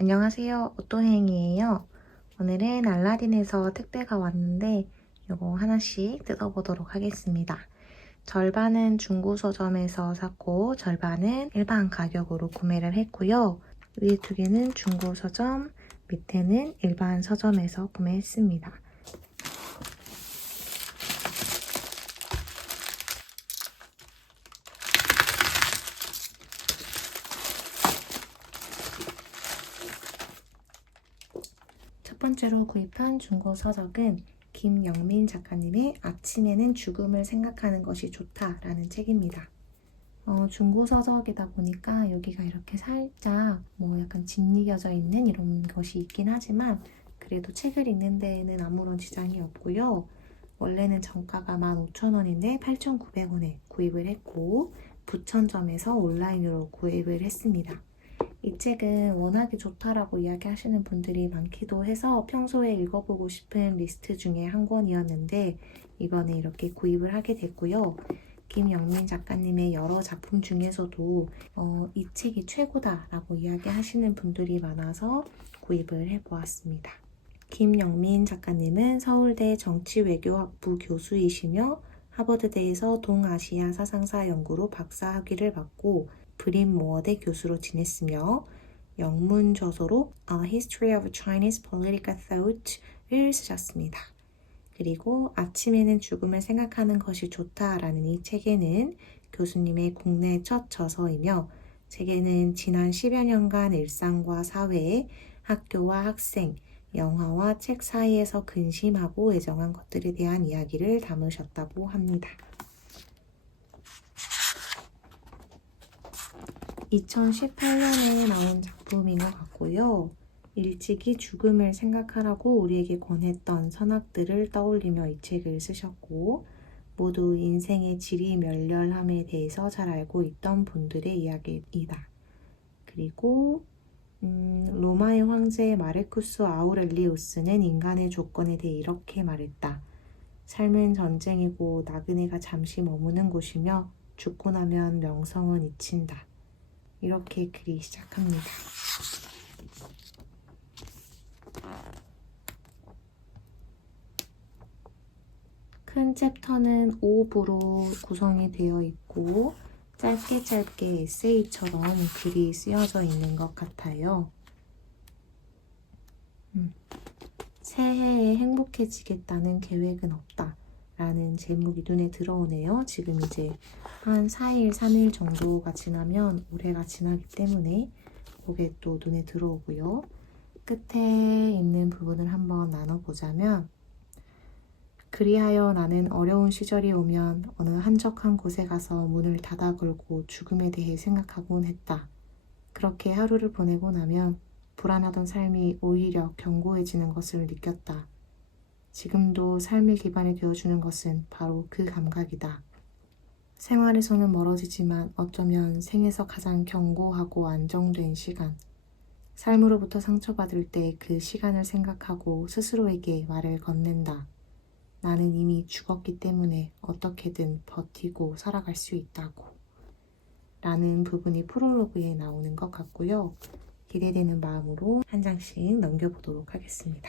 안녕하세요. 오또행이에요. 오늘은 알라딘에서 택배가 왔는데 이거 하나씩 뜯어보도록 하겠습니다. 절반은 중고 서점에서 샀고 절반은 일반 가격으로 구매를 했고요. 위에 두 개는 중고 서점, 밑에는 일반 서점에서 구매했습니다. 첫 번째로 구입한 중고 서적은 김영민 작가님의 아침에는 죽음을 생각하는 것이 좋다라는 책입니다. 중고 서적이다 보니까 여기가 이렇게 살짝 약간 짓이겨져 있는 이런 것이 있긴 하지만 그래도 책을 읽는 데에는 아무런 지장이 없고요. 원래는 정가가 15,000원인데 8,900원에 구입을 했고 부천점에서 온라인으로 구입을 했습니다. 이 책은 워낙에 좋다라고 이야기하시는 분들이 많기도 해서 평소에 읽어보고 싶은 리스트 중에 한 권이었는데 이번에 이렇게 구입을 하게 됐고요. 김영민 작가님의 여러 작품 중에서도 이 책이 최고다라고 이야기하시는 분들이 많아서 구입을 해보았습니다. 김영민 작가님은 서울대 정치외교학부 교수이시며 하버드대에서 동아시아 사상사 연구로 박사학위를 받고 브린모어대 교수로 지냈으며 영문 저서로 A History of Chinese Political Thought을 쓰셨습니다. 그리고 아침에는 죽음을 생각하는 것이 좋다라는 이 책에는 교수님의 국내 첫 저서이며 책에는 지난 10여 년간 일상과 사회, 학교와 학생, 영화와 책 사이에서 근심하고 애정한 것들에 대한 이야기를 담으셨다고 합니다. 2018년에 나온 작품인 것 같고요. 일찍이 죽음을 생각하라고 우리에게 권했던 선악들을 떠올리며 이 책을 쓰셨고 모두 인생의 지리멸렬함에 대해서 잘 알고 있던 분들의 이야기이다. 그리고 로마의 황제 마르쿠스 아우렐리우스는 인간의 조건에 대해 이렇게 말했다. 삶은 전쟁이고 나그네가 잠시 머무는 곳이며 죽고 나면 명성은 잊힌다. 이렇게 글이 시작합니다. 큰 챕터는 5부로 구성이 되어 있고 짧게 에세이처럼 글이 쓰여져 있는 것 같아요. 새해에 행복해지겠다는 계획은 없다 라는 제목이 눈에 들어오네요. 지금 이제 한 4일, 3일 정도가 지나면 올해가 지나기 때문에 그게 또 눈에 들어오고요. 끝에 있는 부분을 한번 나눠보자면 그리하여 나는 어려운 시절이 오면 어느 한적한 곳에 가서 문을 닫아 걸고 죽음에 대해 생각하곤 했다. 그렇게 하루를 보내고 나면 불안하던 삶이 오히려 견고해지는 것을 느꼈다. 지금도 삶의 기반이 되어주는 것은 바로 그 감각이다. 생활에서는 멀어지지만 어쩌면 생에서 가장 견고하고 안정된 시간. 삶으로부터 상처받을 때 그 시간을 생각하고 스스로에게 말을 건넨다. 나는 이미 죽었기 때문에 어떻게든 버티고 살아갈 수 있다고. 라는 부분이 프롤로그에 나오는 것 같고요. 기대되는 마음으로 한 장씩 넘겨보도록 하겠습니다.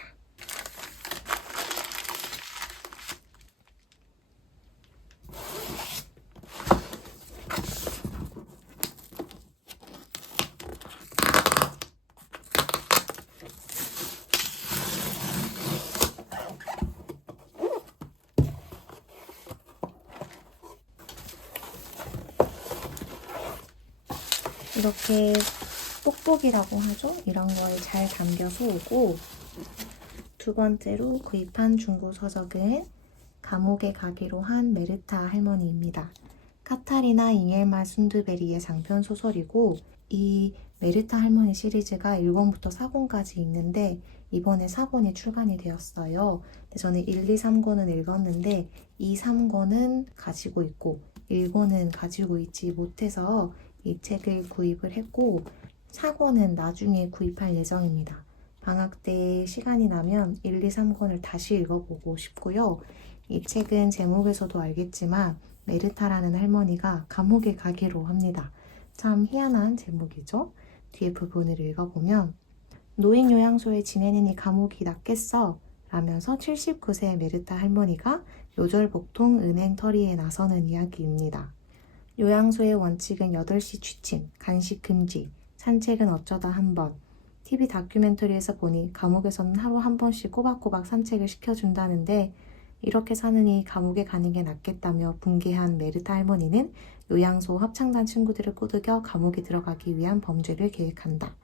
이렇게 뽁뽁이라고 하죠? 이런 거에 잘 담겨서 오고 두 번째로 구입한 중고 서적은 감옥에 가기로 한 메르타 할머니입니다. 카타리나 잉엘마 순드베리의 장편 소설이고 이 메르타 할머니 시리즈가 1권부터 4권까지 있는데 이번에 4권이 출간이 되었어요. 저는 1, 2, 3권은 읽었는데 2, 3권은 가지고 있고 1권은 가지고 있지 못해서 이 책을 구입을 했고 4권은 나중에 구입할 예정입니다. 방학 때 시간이 나면 1, 2, 3권을 다시 읽어보고 싶고요. 이 책은 제목에서도 알겠지만 메르타라는 할머니가 감옥에 가기로 합니다. 참 희한한 제목이죠. 뒤에 부분을 읽어보면 노인 요양소에 지내느니 감옥이 낫겠어 라면서 79세 메르타 할머니가 요절복통 은행 털이에 나서는 이야기입니다. 요양소의 원칙은 8시 취침, 간식 금지, 산책은 어쩌다 한 번. TV 다큐멘터리에서 보니 감옥에서는 하루 한 번씩 꼬박꼬박 산책을 시켜준다는데 이렇게 사느니 감옥에 가는 게 낫겠다며 분개한 메르타 할머니는 요양소 합창단 친구들을 꼬드겨 감옥에 들어가기 위한 범죄를 계획한다.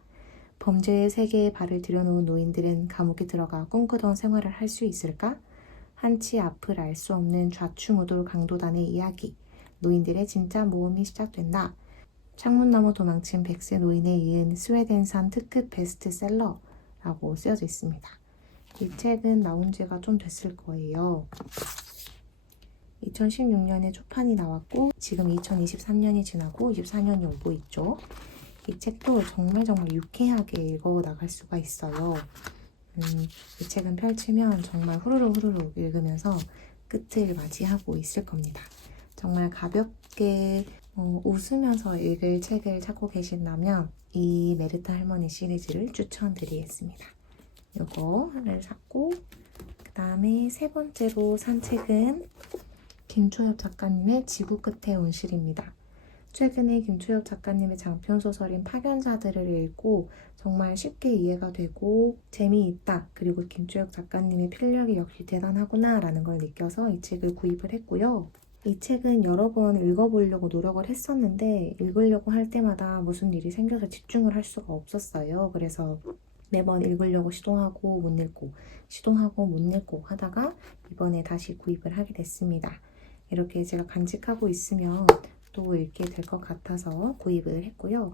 범죄의 세계에 발을 들여놓은 노인들은 감옥에 들어가 꿈꾸던 생활을 할 수 있을까? 한치 앞을 알 수 없는 좌충우돌 강도단의 이야기. 노인들의 진짜 모험이 시작된다. 창문 너머 도망친 100세 노인에 이은 스웨덴산 특급 베스트셀러라고 쓰여져 있습니다. 이 책은 나온 지가 좀 됐을 거예요. 2016년에 초판이 나왔고 지금 2023년이 지나고 24년이 오고 있죠. 이 책도 정말 유쾌하게 읽어 나갈 수가 있어요. 이 책은 펼치면 정말 후루룩 읽으면서 끝을 맞이하고 있을 겁니다. 정말 가볍게 웃으면서 읽을 책을 찾고 계신다면 이 메르타 할머니 시리즈를 추천드리겠습니다. 요거를 샀고 그 다음에 세 번째로 산 책은 김초엽 작가님의 지구 끝에 온실입니다. 최근에 김초엽 작가님의 장편 소설인 파견자들을 읽고 정말 쉽게 이해가 되고 재미있다. 그리고 김초엽 작가님의 필력이 역시 대단하구나 라는 걸 느껴서 이 책을 구입을 했고요. 이 책은 여러 번 읽어보려고 노력을 했었는데 읽으려고 할 때마다 무슨 일이 생겨서 집중을 할 수가 없었어요. 그래서 매번 읽으려고 시도하고 못 읽고 시도하고 못 읽고 하다가 이번에 다시 구입을 하게 됐습니다. 이렇게 제가 간직하고 있으면 또 읽게 될 것 같아서 구입을 했고요.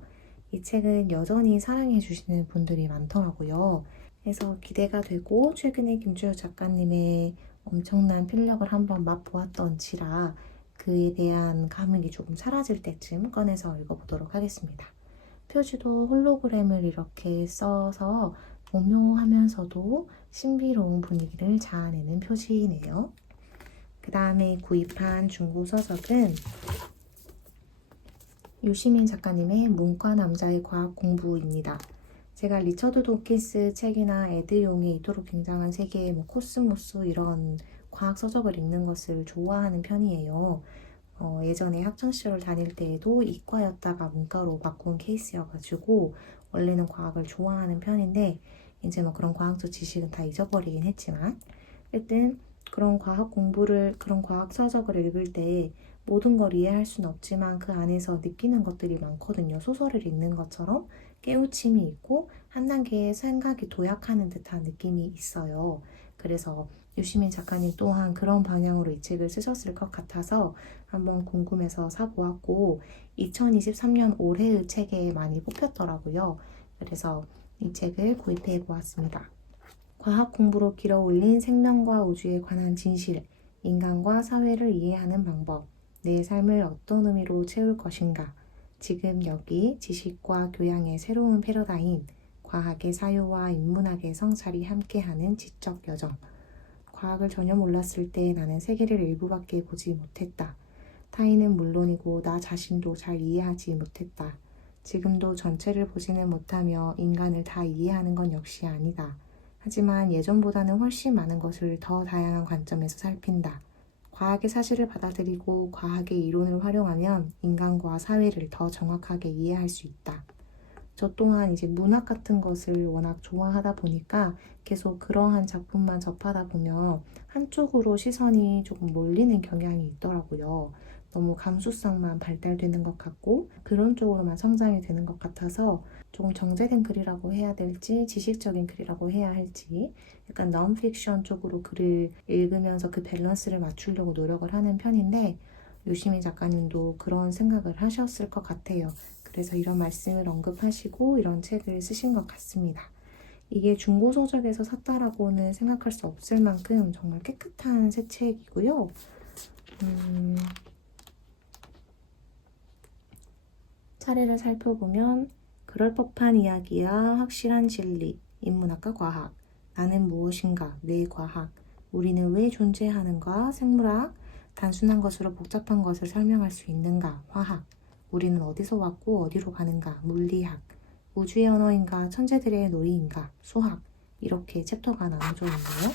이 책은 여전히 사랑해 주시는 분들이 많더라고요. 그래서 기대가 되고 최근에 김주효 작가님의 엄청난 필력을 한번 맛보았던지라 그에 대한 감흥이 조금 사라질 때쯤 꺼내서 읽어보도록 하겠습니다. 표지도 홀로그램을 이렇게 써서 오묘하면서도 신비로운 분위기를 자아내는 표지이네요. 그 다음에 구입한 중고 서적은 유시민 작가님의 문과 남자의 과학 공부입니다. 제가 리처드 도킨스 책이나 에드용의 이토록 굉장한 세계, 코스모스 이런 과학 서적을 읽는 것을 좋아하는 편이에요. 예전에 학창시절 다닐 때에도 이과였다가 문과로 바꾼 케이스여가지고 원래는 과학을 좋아하는 편인데 이제 그런 과학적 지식은 다 잊어버리긴 했지만 일단 그런 과학 서적을 읽을 때 모든 걸 이해할 수는 없지만 그 안에서 느끼는 것들이 많거든요. 소설을 읽는 것처럼 깨우침이 있고 한 단계의 생각이 도약하는 듯한 느낌이 있어요. 그래서 유시민 작가님 또한 그런 방향으로 이 책을 쓰셨을 것 같아서 한번 궁금해서 사보았고 2023년 올해의 책에 많이 뽑혔더라고요. 그래서 이 책을 구입해 보았습니다. 과학 공부로 길어 올린 생명과 우주에 관한 진실, 인간과 사회를 이해하는 방법, 내 삶을 어떤 의미로 채울 것인가, 지금 여기 지식과 교양의 새로운 패러다임, 과학의 사유와 인문학의 성찰이 함께하는 지적 여정. 과학을 전혀 몰랐을 때 나는 세계를 일부밖에 보지 못했다. 타인은 물론이고 나 자신도 잘 이해하지 못했다. 지금도 전체를 보지는 못하며 인간을 다 이해하는 건 역시 아니다. 하지만 예전보다는 훨씬 많은 것을 더 다양한 관점에서 살핀다. 과학의 사실을 받아들이고 과학의 이론을 활용하면 인간과 사회를 더 정확하게 이해할 수 있다. 저 또한 이제 문학 같은 것을 워낙 좋아하다 보니까 계속 그러한 작품만 접하다 보면 한쪽으로 시선이 조금 몰리는 경향이 있더라고요. 너무 감수성만 발달되는 것 같고 그런 쪽으로만 성장이 되는 것 같아서 조금 정제된 글이라고 해야 될지 지식적인 글이라고 해야 할지 약간 non-fiction 쪽으로 글을 읽으면서 그 밸런스를 맞추려고 노력을 하는 편인데 유시민 작가님도 그런 생각을 하셨을 것 같아요. 그래서 이런 말씀을 언급하시고 이런 책을 쓰신 것 같습니다. 이게 중고서적에서 샀다라고는 생각할 수 없을 만큼 정말 깨끗한 새 책이고요. 차례를 살펴보면 그럴 법한 이야기야 확실한 진리, 인문학과 과학, 나는 무엇인가, 뇌과학, 우리는 왜 존재하는가, 생물학, 단순한 것으로 복잡한 것을 설명할 수 있는가, 화학, 우리는 어디서 왔고 어디로 가는가, 물리학, 우주의 언어인가, 천재들의 놀이인가, 수학 이렇게 챕터가 나눠져 있네요.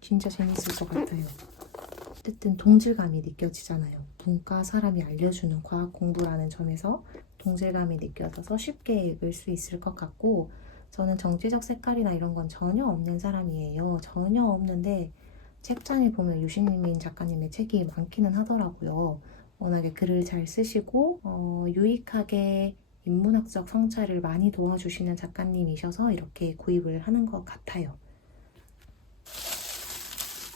진짜 재밌을 것 같아요. 어쨌든 동질감이 느껴지잖아요. 문과 사람이 알려주는 과학 공부라는 점에서 동질감이 느껴져서 쉽게 읽을 수 있을 것 같고, 저는 정치적 색깔이나 이런 건 전혀 없는 사람이에요. 전혀 없는데 책장에 보면 유시민 작가님의 책이 많기는 하더라고요. 워낙에 글을 잘 쓰시고 유익하게 인문학적 성찰을 많이 도와주시는 작가님이셔서 이렇게 구입을 하는 것 같아요.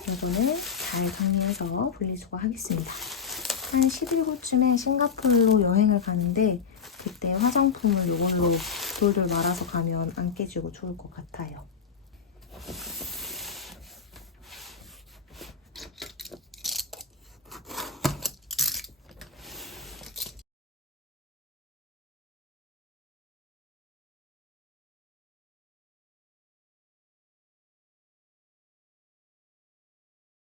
이거는 잘 정리해서 분리수거하겠습니다. 한 11호쯤에 싱가포르로 여행을 가는데 그때 화장품을 이걸로 돌돌 말아서 가면 안 깨지고 좋을 것 같아요.